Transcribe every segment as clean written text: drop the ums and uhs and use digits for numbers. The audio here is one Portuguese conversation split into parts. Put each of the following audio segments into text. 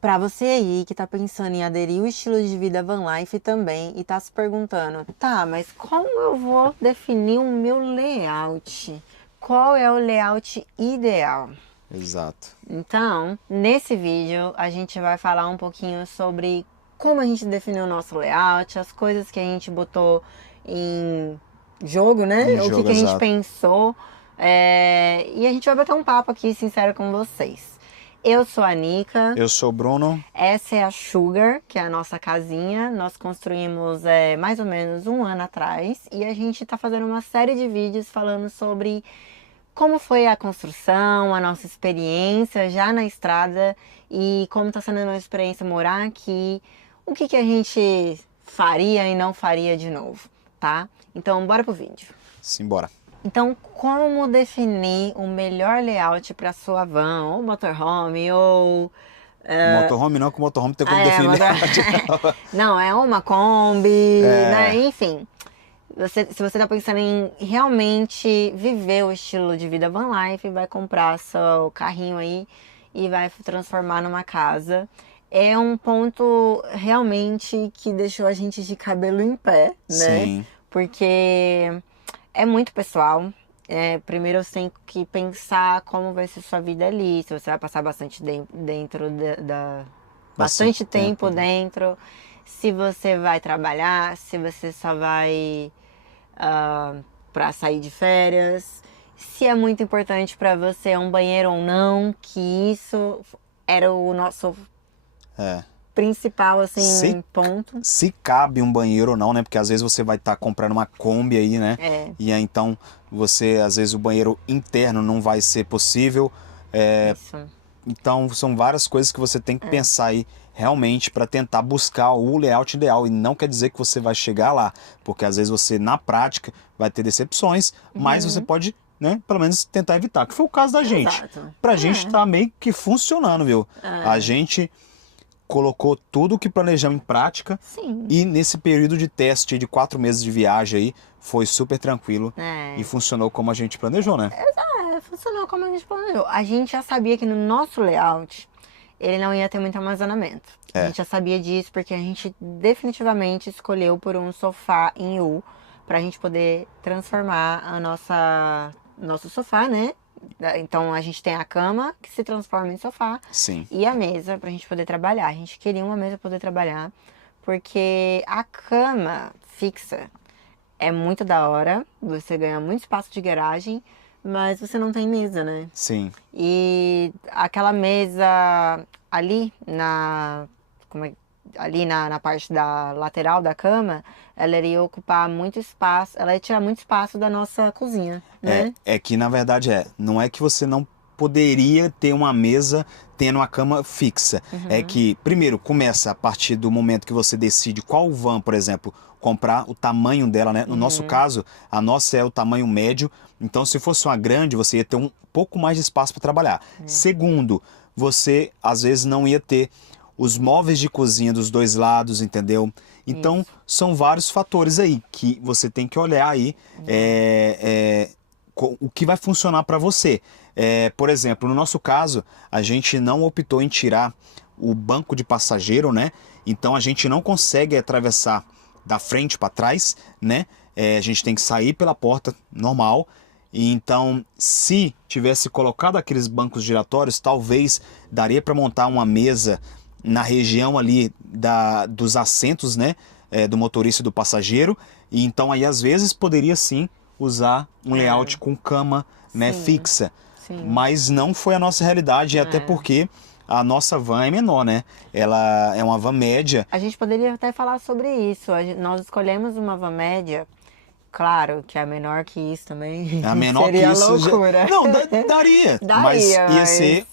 Para você aí que tá pensando em aderir o estilo de vida van life também e tá se perguntando, tá, mas como eu vou definir o meu layout? Qual é o layout ideal? Exato. Então, nesse vídeo a gente vai falar um pouquinho sobre como a gente definiu o nosso layout, as coisas que a gente botou em jogo, Em né? O que jogo, a gente exato. pensou. E a gente vai bater um papo aqui sincero com vocês. Eu sou a Nica. Eu sou o Bruno. Essa é a Sugar, que é a nossa casinha. Nós construímos mais ou menos um ano atrás. E a gente tá fazendo uma série de vídeos falando sobre como foi a construção, a nossa experiência já na estrada e como está sendo a nossa experiência morar aqui, o que a gente faria e não faria de novo, tá? Então, bora pro vídeo. Simbora. Então, como definir o melhor layout para sua van, ou motorhome, ou... Motorhome não, que o motorhome tem como definir motor... layout. Não, é uma Kombi, né? É, Enfim... se você está pensando em realmente viver o estilo de vida van life, vai comprar seu carrinho aí e vai transformar numa casa. É um ponto realmente que deixou a gente de cabelo em pé, né? sim. Porque é muito pessoal. Primeiro você tem que pensar como vai ser sua vida ali, se você vai passar bastante dentro bastante Bastante tempo tempo. dentro, se você vai trabalhar, se você só vai para sair de férias, se é muito importante para você um banheiro ou não, que isso era o nosso É. principal Se, assim ponto. se cabe um banheiro ou não, né? Porque às vezes você vai estar comprando uma Kombi aí, né? É, E aí então você, às vezes o banheiro interno não vai ser possível. isso. Então são várias coisas que você tem que pensar aí realmente para tentar buscar o layout ideal. E não quer dizer que você vai chegar lá, porque às vezes você na prática vai ter decepções, mas você pode, né, pelo menos tentar evitar. Que foi o caso da gente. Exato. Pra gente tá meio que funcionando, viu? A gente colocou tudo o que planejamos em prática Sim. e nesse período de teste de 4 meses de viagem aí foi super tranquilo e É. funcionou como a gente planejou, né? Funcionou como a gente planejou. A gente já sabia que no nosso layout ele não ia ter muito armazenamento. A É, gente já sabia disso porque a gente definitivamente escolheu por um sofá em U para a gente poder transformar nosso sofá, né? Então a gente tem a cama que se transforma em sofá sim. e a mesa para a gente poder trabalhar. A gente queria uma mesa para poder trabalhar porque a cama fixa é muito da hora, você ganha muito espaço de garagem, mas você não tem mesa, né? Sim. E aquela mesa ali ali na parte da lateral da cama, ela iria ocupar muito espaço, ela ia tirar muito espaço da nossa cozinha, né? É que na verdade não é que você não poderia ter uma mesa tendo uma cama fixa. É que, primeiro, começa a partir do momento que você decide qual van, por exemplo, comprar, o tamanho dela, né? No nosso caso, a nossa é o tamanho médio, então se fosse uma grande, você ia ter um pouco mais de espaço para trabalhar. Segundo, você às vezes não ia ter os móveis de cozinha dos dois lados, entendeu? Então, Isso. são vários fatores aí que você tem que olhar aí o que vai funcionar para você. Por exemplo, no nosso caso, a gente não optou em tirar o banco de passageiro, né? Então a gente não consegue atravessar da frente para trás, né? A gente tem que sair pela porta normal. E então, se tivesse colocado aqueles bancos giratórios, talvez daria para montar uma mesa na região ali dos assentos, né? Do motorista e do passageiro. E então aí às vezes poderia sim usar um layout com cama, né, Sim, fixa. sim. Mas não foi a nossa realidade, até porque a nossa van é menor, né? Ela é uma van média. A gente poderia até falar sobre isso. Nós escolhemos uma van média, claro que é menor que isso também A menor que seria isso já... loucura. Não, daria. Mas Daria, ia mas ser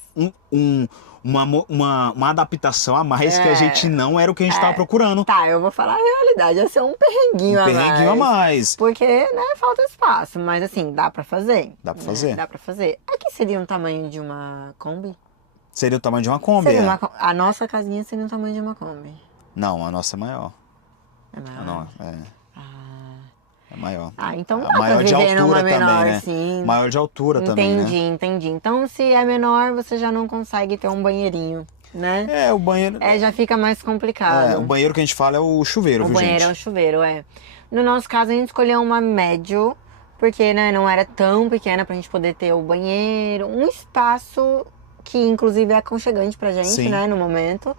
uma adaptação a mais que a gente não era o que a gente estava procurando. tá, eu vou falar a realidade, ia ser um Um perrenguinho a perrenguinho a mais. mais. Porque, né, falta espaço, mas assim, dá pra fazer. Dá pra Né? fazer. Dá pra fazer. Aqui seria um tamanho de uma Kombi? Seria o tamanho de uma Kombi, Seria é. a nossa casinha seria o tamanho de uma Kombi. Não, a nossa é maior. É A maior? no- é, é maior. Então A dá pra maior de viver numa altura também, menor, né? sim. Maior de altura também, né? Entendi. Então se é menor, você já não consegue ter um banheirinho. né? O banheiro... Já fica mais complicado. o banheiro que a gente fala é o chuveiro, viu, gente? O banheiro é o chuveiro, No nosso caso, a gente escolheu uma médio, porque, né, não era tão pequena pra gente poder ter o banheiro. Um espaço que, inclusive, é aconchegante pra gente, Sim. né, no momento.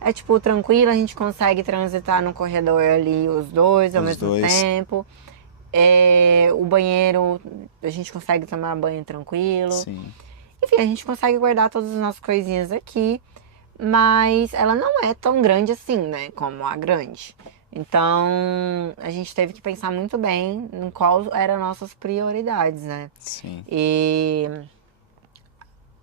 É, tipo, tranquilo, a gente consegue transitar no corredor ali os dois ao mesmo tempo. O banheiro, a gente consegue tomar banho tranquilo. Sim. Enfim, a gente consegue guardar todas as nossas coisinhas aqui. Mas ela não é tão grande assim, né, como a grande. Então, a gente teve que pensar muito bem em qual eram nossas prioridades, né? Sim. E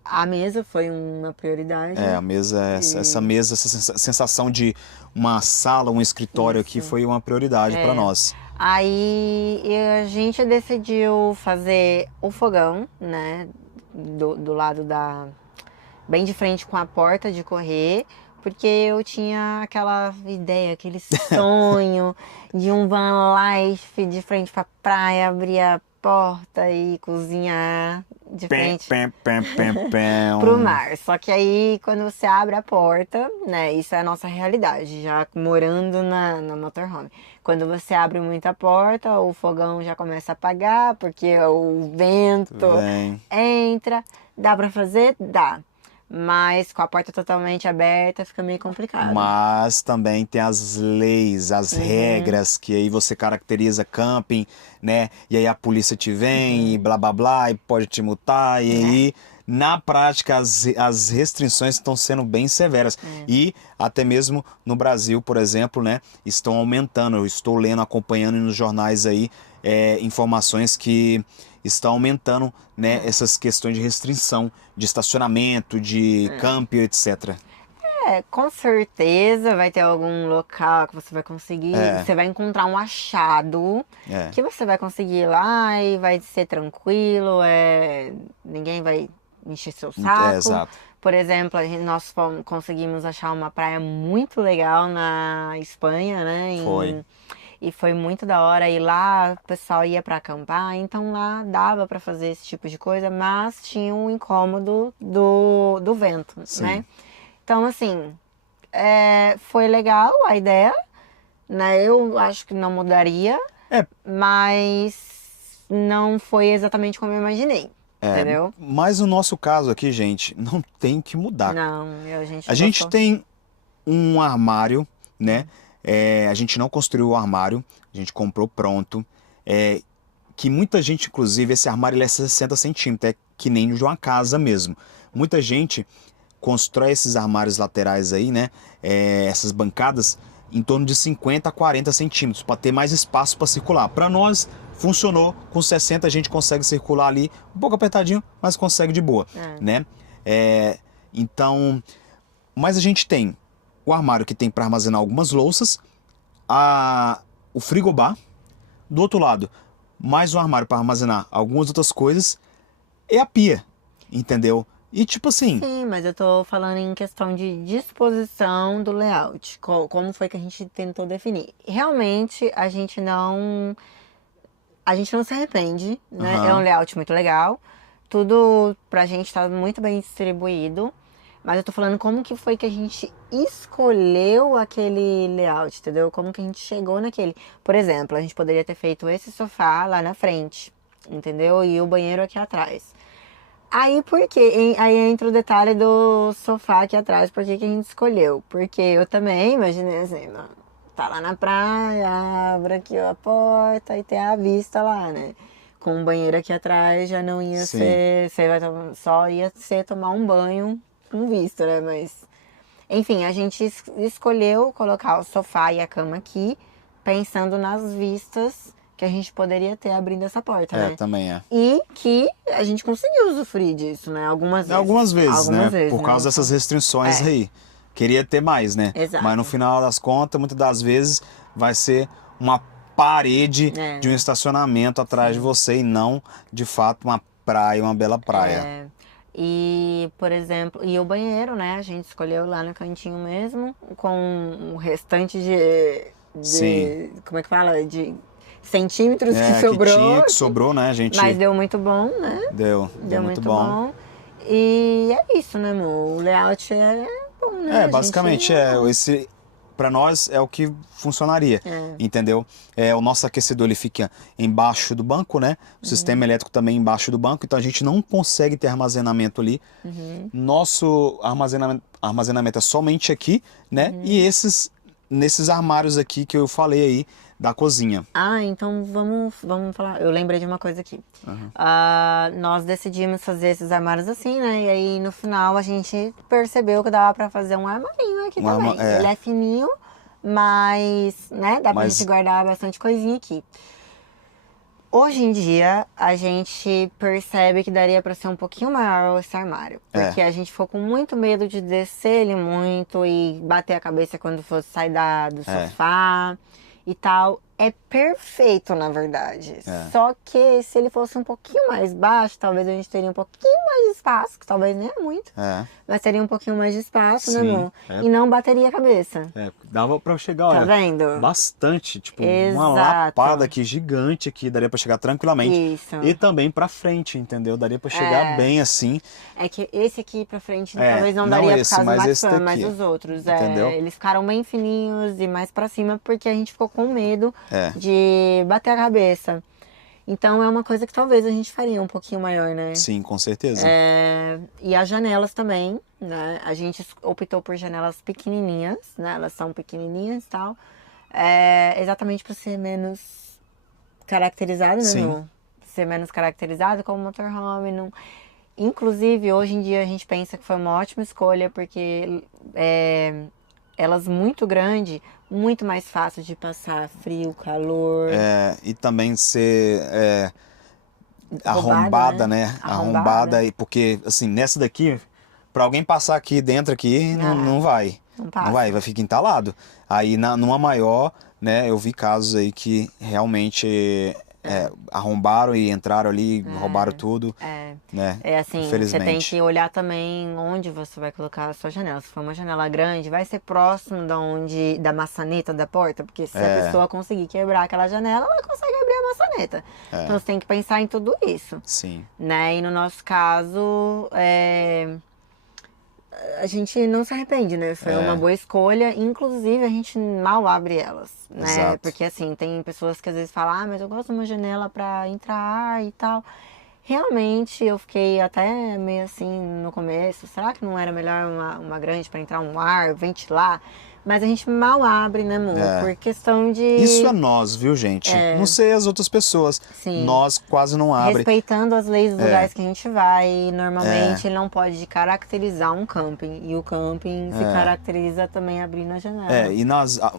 a mesa foi uma prioridade. A mesa, essa mesa, essa sensação de uma sala, um escritório aqui foi uma prioridade para nós. Aí a gente decidiu fazer o fogão, né, do lado bem de frente com a porta de correr, porque eu tinha aquela ideia, aquele sonho de um van life de frente pra praia, abrir a porta e cozinhar de frente pro mar. Só que aí, quando você abre a porta, né, isso é a nossa realidade, já morando na motorhome. Quando você abre muito a porta, o fogão já começa a apagar, porque o vento entra. Dá pra fazer? Dá. Mas com a porta totalmente aberta fica meio complicado. Mas também tem as leis, as regras, que aí você caracteriza camping, né? E aí a polícia te vem e blá blá blá, e pode te multar. E aí, na prática, as restrições estão sendo bem severas. E até mesmo no Brasil, por exemplo, né? Estão aumentando. Eu estou lendo, acompanhando nos jornais aí informações que estão aumentando, né, essas questões de restrição, de estacionamento, de camping, etc. Com certeza vai ter algum local que você vai conseguir, você vai encontrar um achado que você vai conseguir ir lá e vai ser tranquilo, ninguém vai encher seu saco. Exato. Por exemplo, nós conseguimos achar uma praia muito legal na Espanha, né? E foi muito da hora. E lá o pessoal ia pra acampar, então lá dava pra fazer esse tipo de coisa, mas tinha um incômodo do vento, né? Então, assim, foi legal a ideia, né? Eu acho que não mudaria, mas não foi exatamente como eu imaginei, entendeu? Mas no nosso caso aqui, gente, não tem que mudar. Não, a gente tem um armário, né? A gente não construiu o armário, a gente comprou pronto. Que muita gente, inclusive, esse armário ele é 60 centímetros, é que nem de uma casa mesmo. Muita gente constrói esses armários laterais aí, né? Essas bancadas em torno de 50 a 40 centímetros, para ter mais espaço para circular. Para nós, funcionou. Com 60 a gente consegue circular ali, um pouco apertadinho, mas consegue de boa, né? Então, mas a gente tem o armário que tem para armazenar algumas louças, o frigobar, do outro lado, mais um armário para armazenar algumas outras coisas, e a pia, entendeu? E tipo assim... Sim, mas eu tô falando em questão de disposição do layout, como foi que a gente tentou definir. Realmente, a gente não se arrepende, né? É um layout muito legal, tudo pra gente tá muito bem distribuído. Mas eu tô falando como que foi que a gente escolheu aquele layout, entendeu? Como que a gente chegou naquele. Por exemplo, a gente poderia ter feito esse sofá lá na frente, entendeu? E o banheiro aqui atrás. Aí por quê? Aí entra o detalhe do sofá aqui atrás, por que que a gente escolheu? Porque eu também imaginei assim, tá lá na praia, abre aqui a porta e tem a vista lá, né? Com o banheiro aqui atrás já não ia ser, só ia ser tomar um banho com vista, né? Mas, enfim, a gente escolheu colocar o sofá e a cama aqui, pensando nas vistas que a gente poderia ter abrindo essa porta, né? Também é. E que a gente conseguiu usufruir disso, né? Algumas vezes, né? Por causa dessas restrições aí. Queria ter mais, né? Exato. Mas no final das contas, muitas das vezes, vai ser uma parede de um estacionamento atrás de você e não, de fato, uma praia, uma bela praia. E, por exemplo, o banheiro, né? A gente escolheu lá no cantinho mesmo, com o restante de como é que fala? De centímetros que sobrou. Que sobrou, né, gente? Mas deu muito bom, né? Deu muito bom. E é isso, né, amor? O layout bom, né? A Basicamente, gente... esse para nós é o que funcionaria, entendeu? O nosso aquecedor ele fica embaixo do banco, né? O sistema elétrico também embaixo do banco, então a gente não consegue ter armazenamento ali. Nosso armazenamento é somente aqui, né? E nesses armários aqui que eu falei aí da cozinha. Então vamos falar. Eu lembrei de uma coisa aqui. Nós decidimos fazer esses armários assim, né? E aí no final a gente percebeu que dava pra fazer um armarinho aqui também. Ele é fininho, mas, né? Dá pra gente guardar bastante coisinha aqui. Hoje em dia, a gente percebe que daria pra ser um pouquinho maior esse armário. Porque a gente ficou com muito medo de descer ele muito e bater a cabeça quando fosse sair do sofá e tal. É perfeito, na verdade. Só que se ele fosse um pouquinho mais baixo, talvez a gente teria um pouquinho mais de espaço, que talvez nem é muito. Mas teria um pouquinho mais de espaço, né, amor? E não bateria a cabeça. Dava pra chegar, olha, vendo? Bastante, tipo, uma lapada aqui gigante aqui, daria pra chegar tranquilamente. Isso. E também pra frente, entendeu? Daria pra chegar bem assim. É que esse aqui pra frente talvez não daria por causa do Maxfam, mas os outros, entendeu? Eles ficaram bem fininhos e mais pra cima porque a gente ficou com medo de bater a cabeça. Então é uma coisa que talvez a gente faria um pouquinho maior, né? Sim, com certeza. E as janelas também, né? A gente optou por janelas pequenininhas, né? Elas são pequenininhas e tal. Exatamente para ser menos caracterizado, né? Sim. Ser menos caracterizado como motorhome. Não... Inclusive, hoje em dia a gente pensa que foi uma ótima escolha, porque elas muito grandes, muito mais fácil de passar frio, calor. E também ser Roubada, né? Arrombada, porque assim, nessa daqui, para alguém passar aqui dentro aqui, não vai. Não vai ficar entalado. Aí numa maior, né, eu vi casos aí que realmente arrombaram e entraram ali, roubaram tudo. Né? Assim, você tem que olhar também onde você vai colocar a sua janela. Se for uma janela grande, vai ser próximo da maçaneta da porta, porque se a pessoa conseguir quebrar aquela janela, ela consegue abrir a maçaneta. Então você tem que pensar em tudo isso. Sim. Né? E no nosso caso, a gente não se arrepende, né? Foi uma boa escolha. Inclusive, a gente mal abre elas, né? Exato. Porque assim, tem pessoas que às vezes falam, mas eu gosto de uma janela pra entrar ar e tal. Realmente, eu fiquei até meio assim no começo. Será que não era melhor uma grande para entrar um ar, ventilar? Mas a gente mal abre, né, amor? Por questão de... Isso é nós, viu, gente? Não sei as outras pessoas. Sim. Nós quase não abre. Respeitando as leis dos lugares que a gente vai. Normalmente, ele não pode caracterizar um camping. E o camping se caracteriza também abrindo a janela. E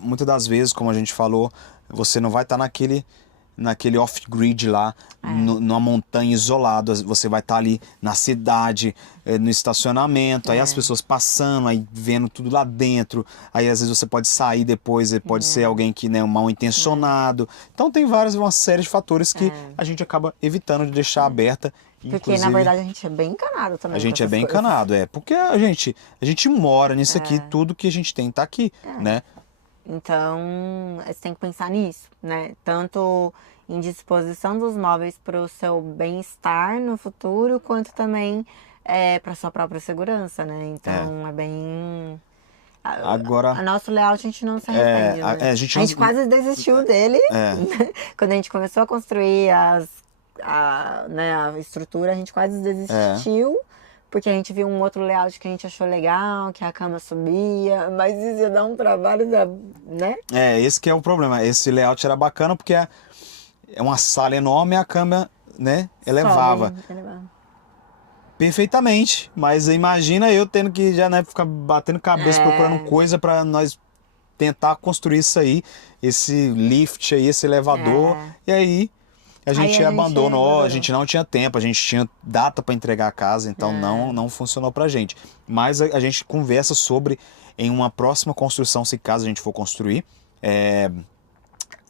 muitas das vezes, como a gente falou, você não vai estar naquele off-grid lá, numa montanha isolada. Você vai estar ali na cidade, no estacionamento, aí as pessoas passando, aí vendo tudo lá dentro, aí às vezes você pode sair depois, pode ser alguém que é mal intencionado. Então tem uma série de fatores que a gente acaba evitando de deixar aberta. Porque na verdade a gente é bem encanado também. A gente é bem encanado, porque a gente mora nisso aqui, tudo que a gente tem tá aqui, né? Então, você tem que pensar nisso, né? Tanto em disposição dos móveis para o seu bem-estar no futuro, quanto também para sua própria segurança, né? Então, é bem... Agora, a nosso layout a gente não se arrepende, né? A gente quase desistiu dele. Quando a gente começou a construir a estrutura, a gente quase desistiu. Porque a gente viu um outro layout que a gente achou legal, que a cama subia, mas isso ia dar um trabalho, né? Esse que é o problema. Esse layout era bacana porque é uma sala enorme e a cama, né, elevava. Perfeitamente, mas imagina eu tendo que já, né, ficar batendo cabeça procurando coisa para nós tentar construir isso aí, esse lift aí, esse elevador, e aí a gente abandonou, a gente não tinha tempo, a gente tinha data para entregar a casa, então não funcionou pra gente. Mas a gente conversa sobre, em uma próxima construção, se caso a gente for construir,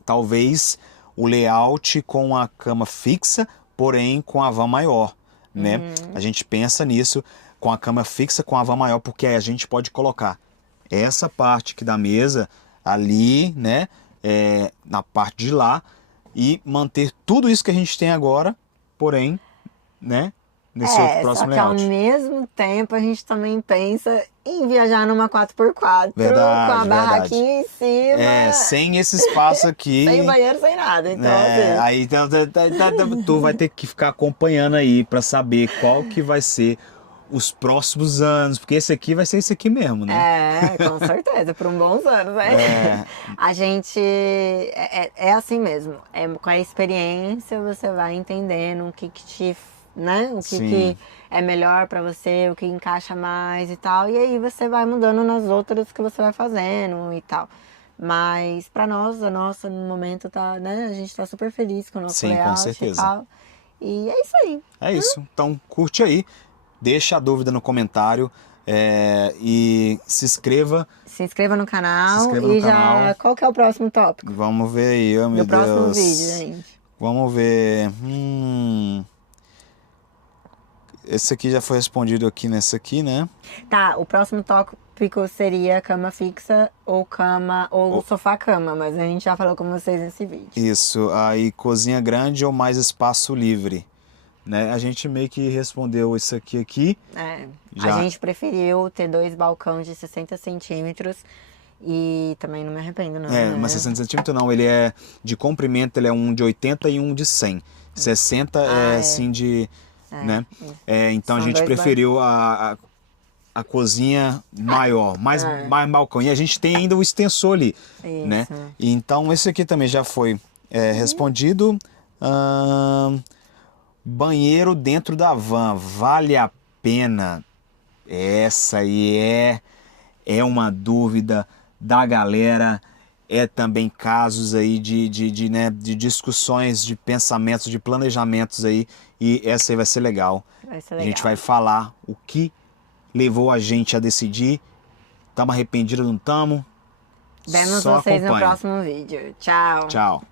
talvez o layout com a cama fixa, porém com a van maior, né? A gente pensa nisso, com a cama fixa, com a van maior, porque aí a gente pode colocar essa parte aqui da mesa ali, né? Na parte de lá, e manter tudo isso que a gente tem agora, porém, né, nesse outro próximo só que ao layout. mesmo tempo a gente também pensa em viajar numa 4x4, Verdade, com a verdade. barraquinha em cima, Sem esse espaço aqui. sem banheiro, sem nada. Então, assim, Aí então, tu vai ter que ficar acompanhando aí pra saber qual que vai ser os próximos anos, porque esse aqui vai ser esse aqui mesmo, né? com certeza, por um bons anos, né? A gente é assim mesmo. Com a experiência você vai entendendo o que te, né? O que, Sim. que é melhor pra você, o que encaixa mais e tal. E aí você vai mudando nas outras que você vai fazendo e tal. Mas pra nós, a nossa no momento tá, né? A gente tá super feliz com o nosso Sim, com layout certeza. e tal. E é isso aí. É isso. Então curte aí, deixa a dúvida no comentário e se inscreva. Se inscreva no canal. Se inscreva no e canal. já. Qual que é o próximo tópico? Vamos ver aí, oh meu Do próximo Deus. vídeo, gente. Vamos ver. Esse aqui já foi respondido aqui nesse aqui, né? Tá, o próximo tópico seria cama fixa ou sofá-cama, mas a gente já falou com vocês nesse vídeo. Isso, aí cozinha grande ou mais espaço livre, né? A gente meio que respondeu isso aqui. A gente preferiu ter 2 balcões de 60 centímetros e também não me arrependo, não. Mas 60 centímetros não, ele é de comprimento, ele é um de 80 e um de 100. 60 é assim de... né? Então a gente preferiu a cozinha maior, mais balcão. E a gente tem ainda o extensor ali, né? E então esse aqui também já foi respondido. Banheiro dentro da van, vale a pena? Essa aí é uma dúvida da galera. É também casos aí de discussões, de pensamentos, de planejamentos aí. E essa aí vai ser legal. A gente vai falar o que levou a gente a decidir. Tamo arrependido, não tamo? Vemos vocês no próximo vídeo. Tchau. Tchau.